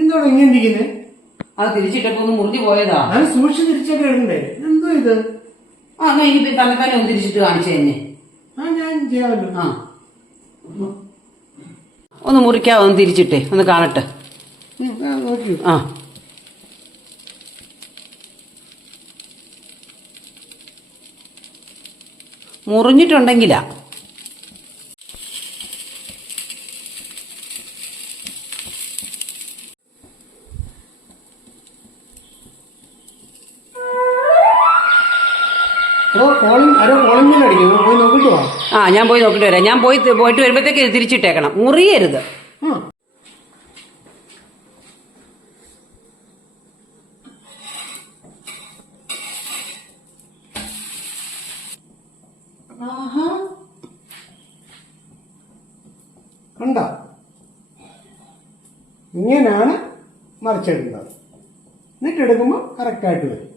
എന്തോടെ ഇങ്ങനെ ഇരിക്കുന്നത്? അത് തിരിച്ചിട്ടപ്പോ ഒന്ന് മുറിഞ്ഞു പോയതാ. അത് സൂക്ഷിച്ച് തിരിച്ചൊക്കെ ഇടണ്ടേ? എന്തോ ഇത്? എന്നാ ഇനി തന്നെ ഒന്ന് തിരിച്ചിട്ട് കാണിച്ചു തന്നെ. ഞാൻ ചെയ്യാമല്ലോ. ഒന്ന് മുറിക്കാവോ? ഒന്ന് തിരിച്ചിട്ടേ ഒന്ന് കാണട്ടെ. നോക്കി. മുറിഞ്ഞിട്ടുണ്ടെങ്കിലാ. ഞാൻ പോയി നോക്കിട്ട് വരാം. ഞാൻ പോയിട്ട് വരുമ്പോഴത്തേക്ക് തിരിച്ചിട്ടേക്കണം. മുറിയരുത്. കണ്ട, ഇങ്ങനെയാണ് മറിച്ചിടേണ്ടത്. എന്നിട്ട് എടുക്കുമ്പോൾ കറക്റ്റായിട്ട് വരും.